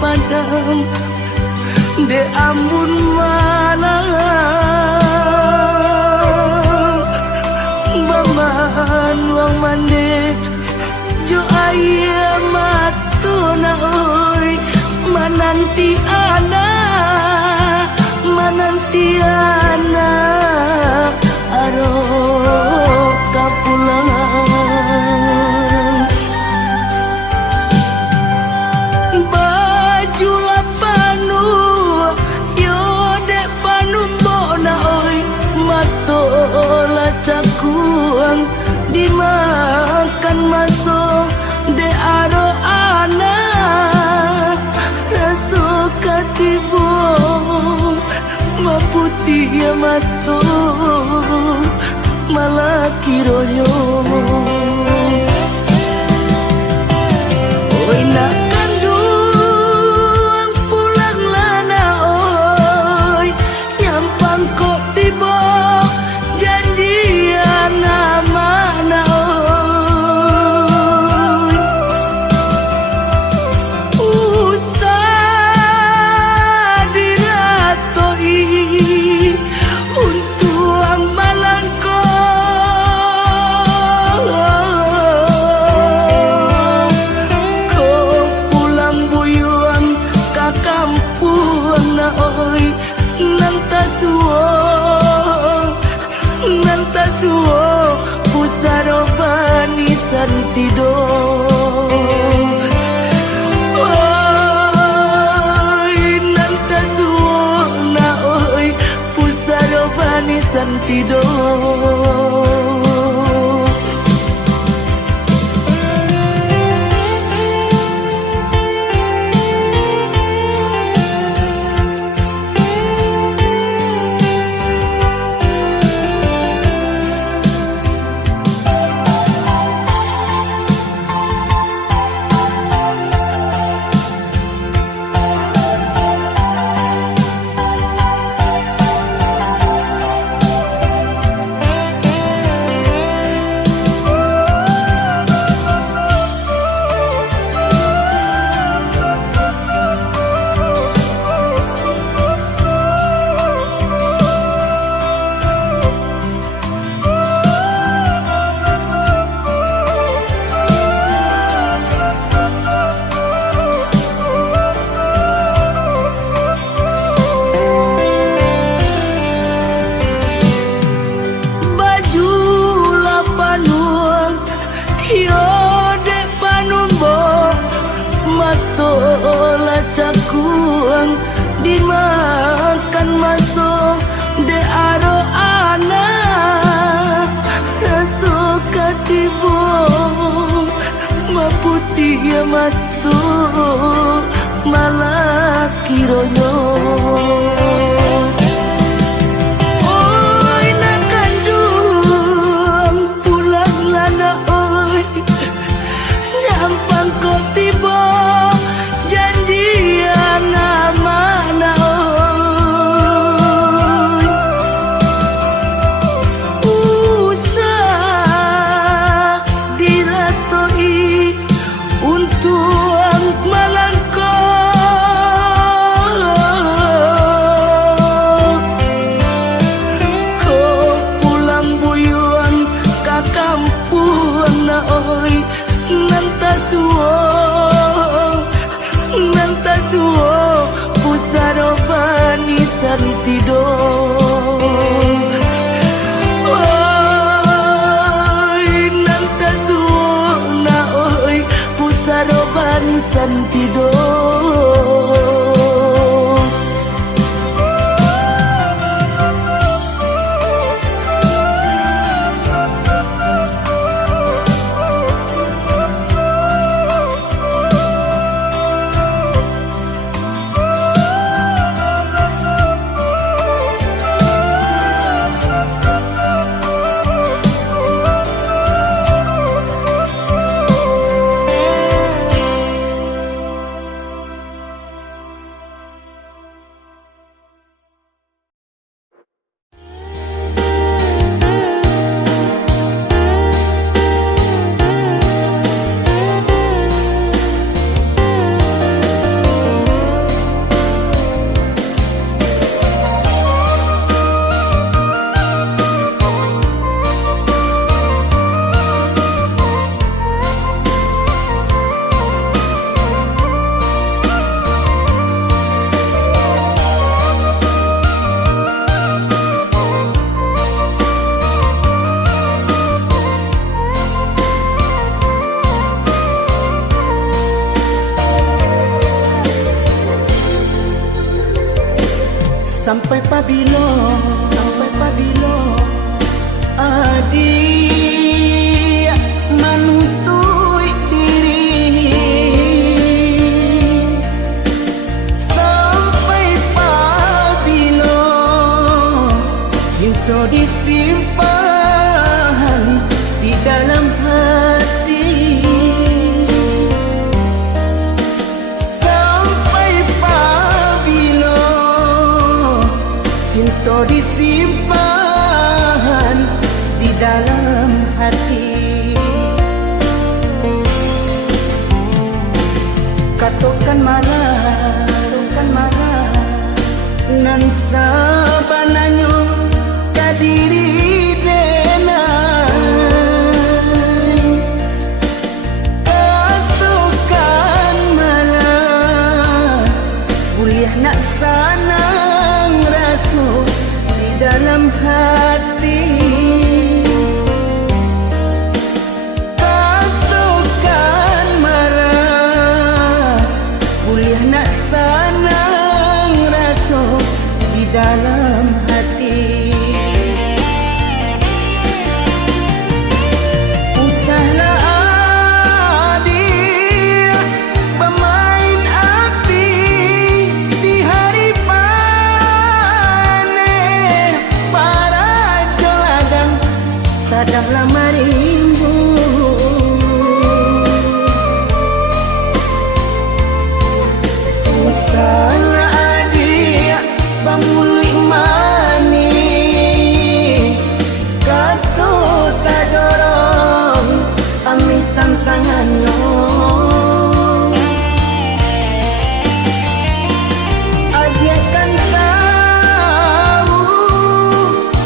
padam de amun malam baman wang mande jo aya matuna oi mananti ana aro kapulangan baju lapanu yo dek panu bona oi matola cakuang dimakan masuk de aro ana raso katibo maputi ya mato malah kiroyo oi nak kandung pulang lana oi nyampang kok tiba janjian mana oi usah diratoi untuang malangko ko pulang buyuan ka kampung na oi nang tasuo pusaro bani santido oi nang tasuo na oi pusaro bani santido matola cakuang dimakan masuk de aro ana raso katibo maputi ya matu malah kironyo oi nak kandung pulang lana oi nyampang kok tiba janjian mana oi usah diratoi untuang malangko ko pulang buyuan ka kampung na oi nang tasuo pusaro bani santido oi nang tasuo na oi pusaro bani santido Sampai pabilo adik menuntut diri, sampai pabilo cinta disimpan di dalam hati, sampai pabilo cinta disimpan di dalam hati. Katakan marah nan sabananyo kadiri denai. Katakan marah kuliah nak sanang rasa di dalam hati. Katakan marah kuliah nak sanang rasa di dalam hati. Usahlah adik pemain api di hari panen, para joladang sadanglah marimbu. Usahlah adik pamuli mani, kata tak dorong amih tantangannya. Adik kan tahu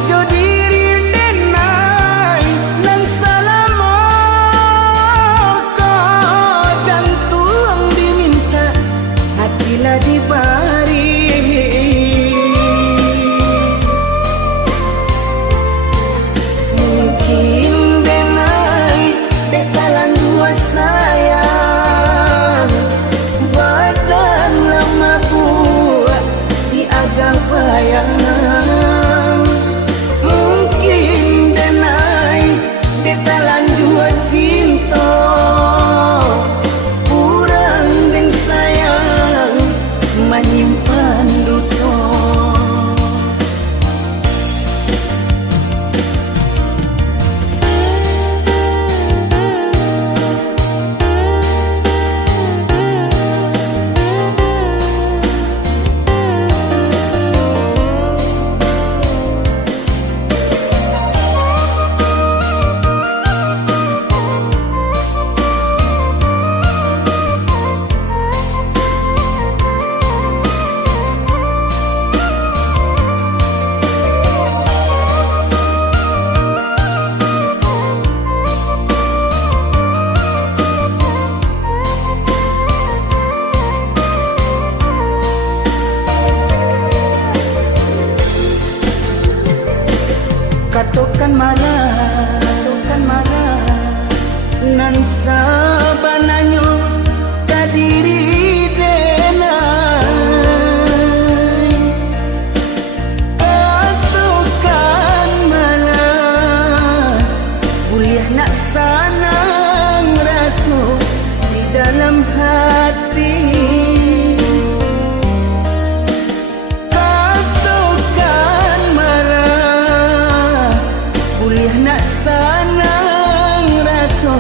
jo diri denai nan salamo ko jantung diminta hatilah dibari. Mungkin denai bekalan dua sayang badan lama buat di agak bayang. Mungkin denai bekalan dua cinta kurang dan sayang menyimpan duka. Katakan marah nan sabananyo kadiri denai. Katakan marah kuliah nak sanang rasa di dalam hati. Katakan marah kuliah nak sanang rasa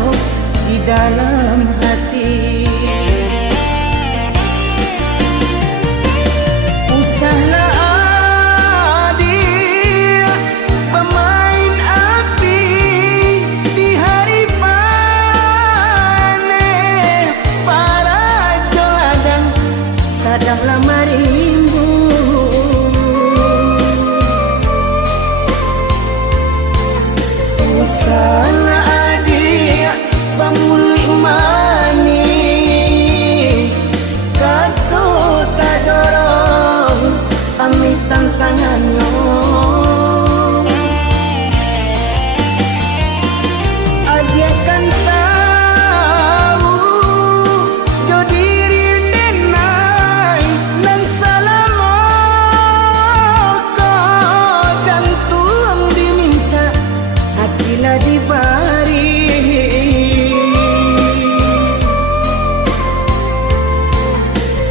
di dalam hati. Usahlah adik pemain api di hari panen, para joladang sadanglah marimbu. Usahlah adik pamuli mani, kata tak dorong amih tantangannya. Adik kan tahu jo diri denai nan salamo jadi bari.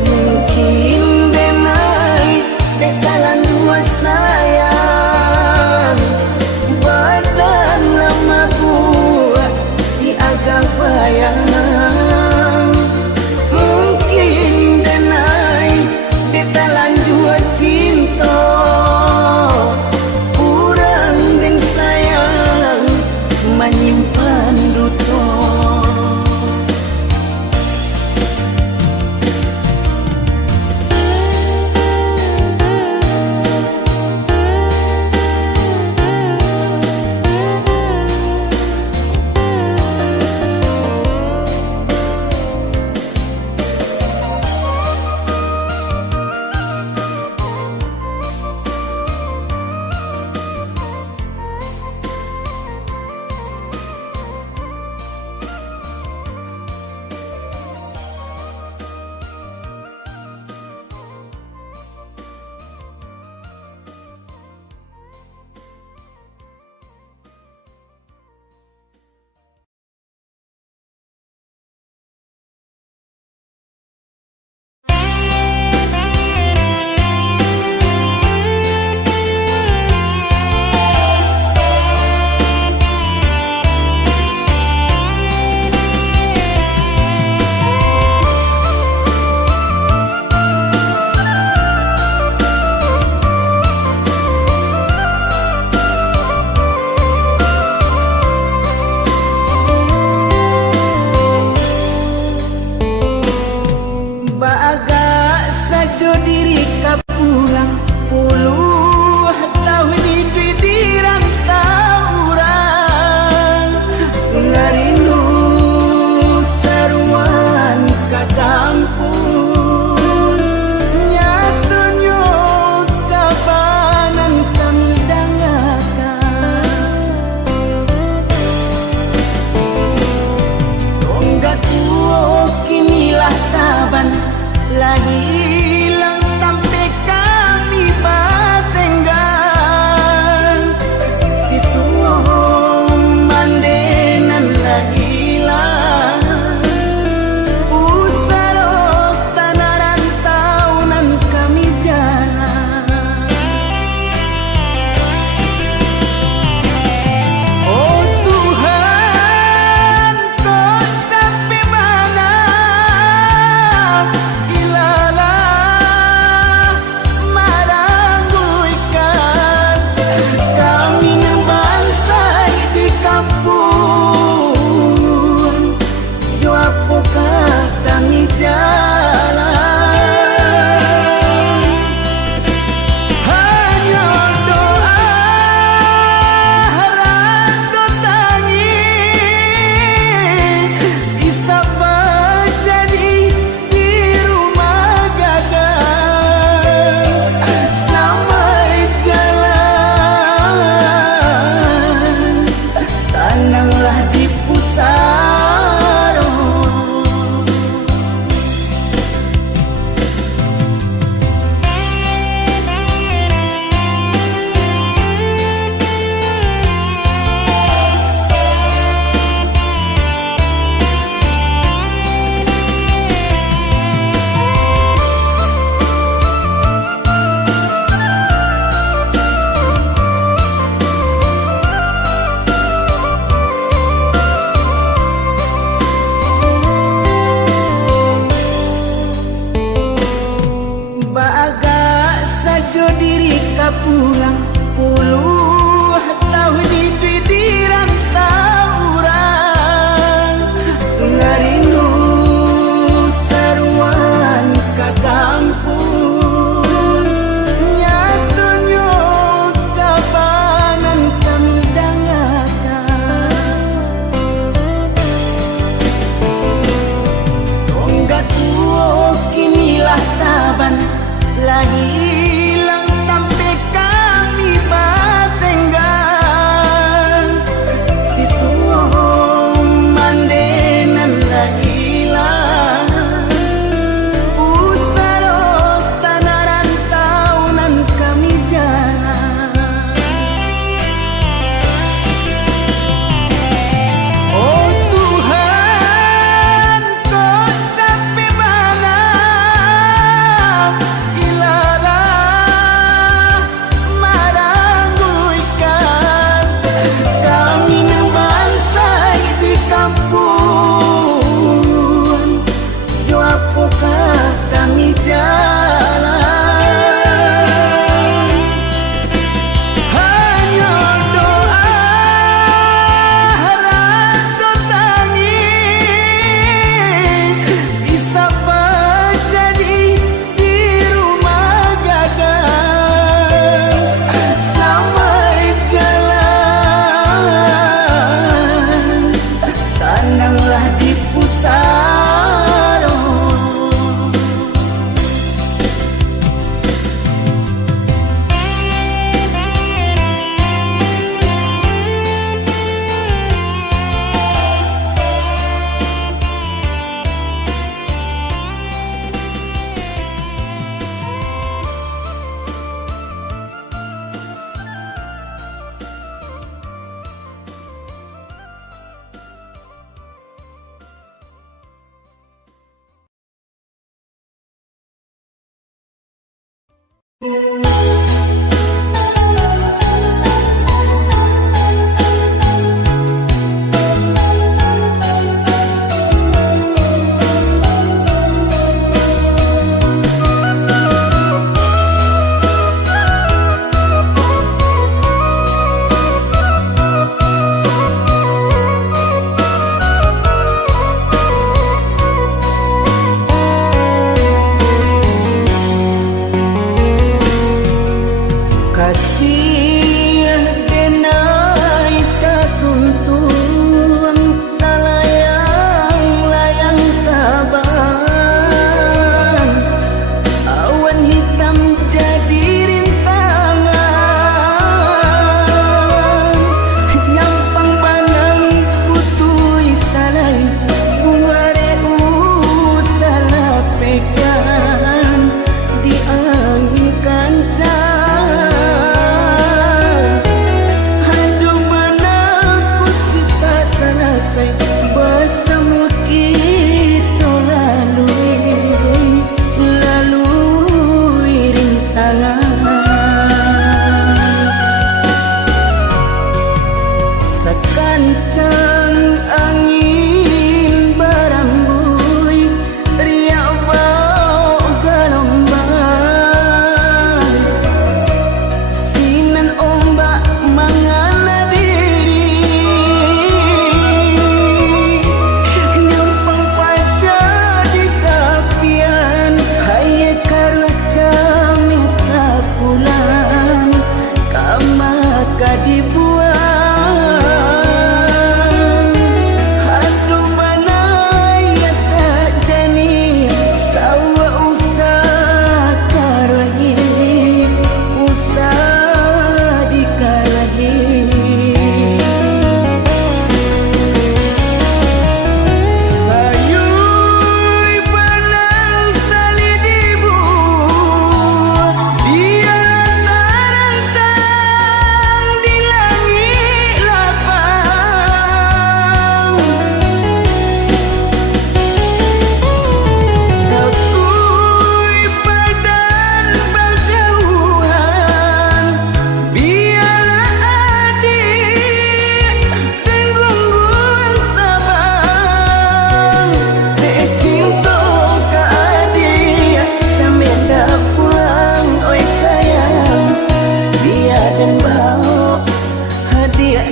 Mungkin denai dekalan dua sayang, badan lama buat di agak bayang. Mungkin denai dekalan dua cinta, kurang dan sayang menyimpan Sekencang angin berambui, riak bau gelombang, sinan ombak mengala diri, nyumpang pacar di tepian, hai karata minta pulang, kamaka dibuang.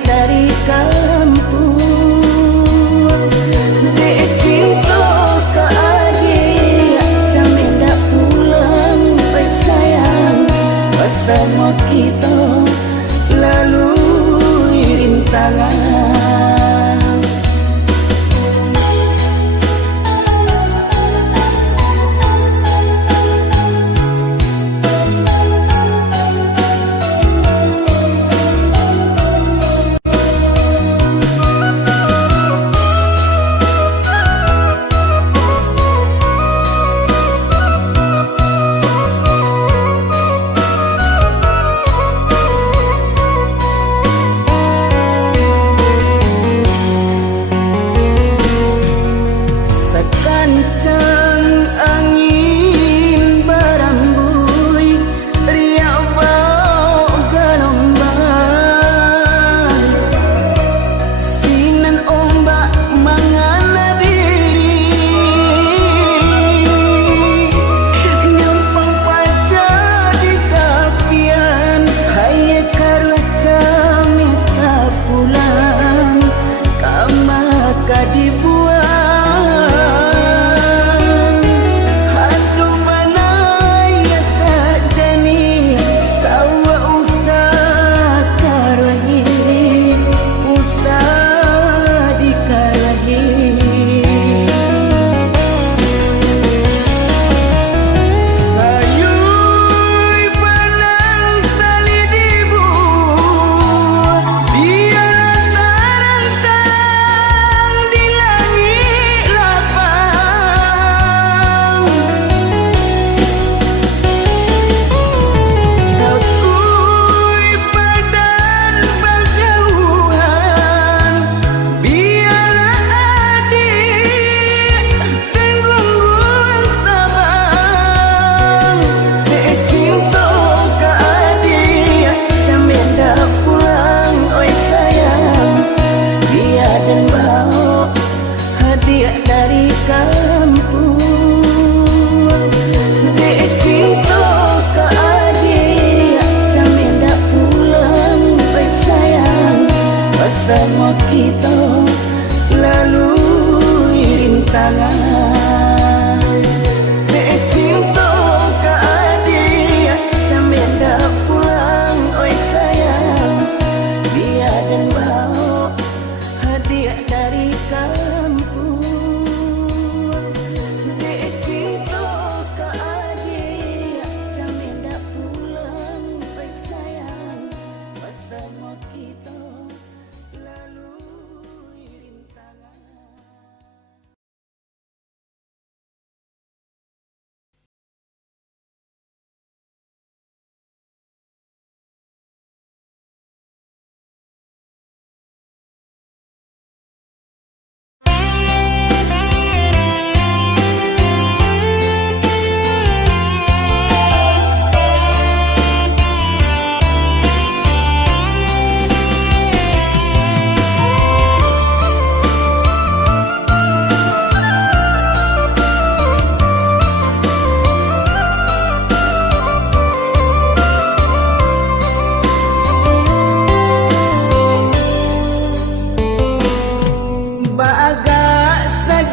Dari kampung dek cinta ke adik, jamin dak pulang baik sayang, bersama kita lalui rintangan. Sekencang angin berambui, riak bau gelombang, sinan ombak mengala diri, nyumpang pacar di tepian, hai karata minta pulang, kamaka dibuang. Dari kampung dek cinta ke adik, jamin dak pulang baik sayang, bersama kita lalui rintangan. Dek cinta ke adik, jamin dak pulang oi sayang, biar dan bawa hadiah dari kampung. Bersama kita lalui rintangan.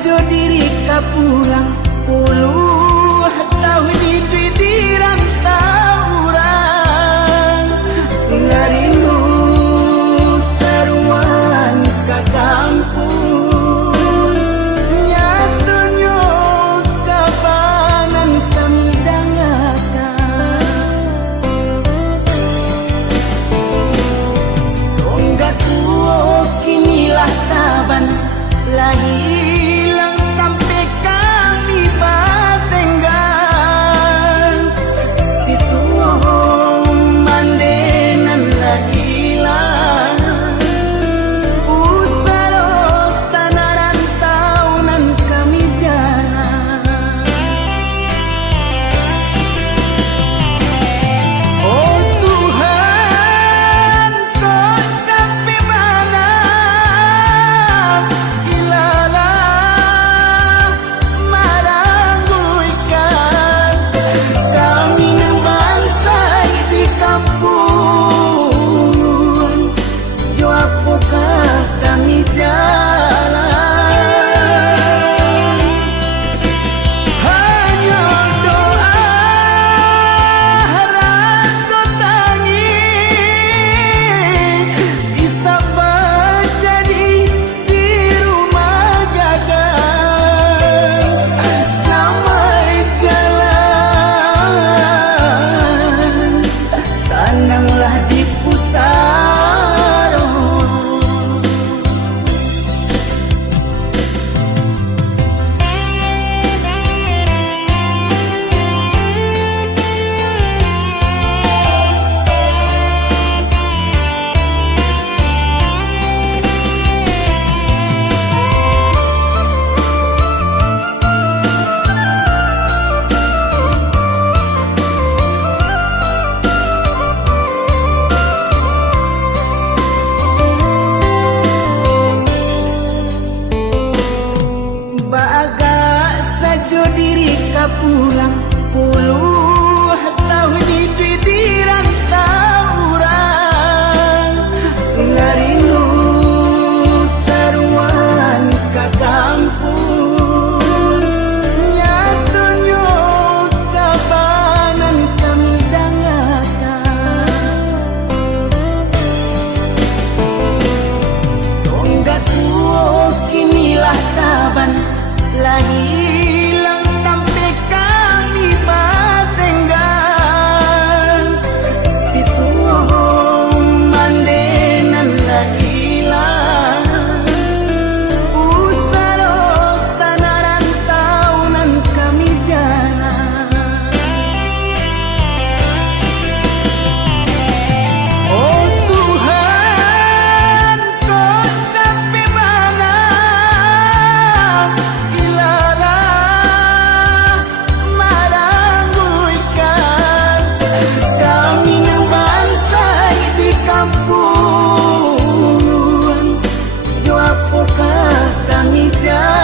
sajo diri kapulang puluh tahun di rantau urang ngarindu saruan ka kampung nyatunya kabanan kami dangakan tonggak tuo kinilah taban hilang sampai kami patenggan situ mandenan lah hilang usaro tanah rantaunan kami jalan oh Tuhan kau sampai mana kami jalan hanya doa harap tangi bisa menjadi di rumah gadang sampai jalan tananglah di pusat diri kapulang puluh tahun di rantau urang ngarindu saruan ka kampung nyatunya kabanan kami dangakan tonggak tuo kinilah taban hilang sampai kami patenggan situ mandenan lah hilang usaro tanah rantaunan kami jalan oh Tuhan kau sampai mana kami jalan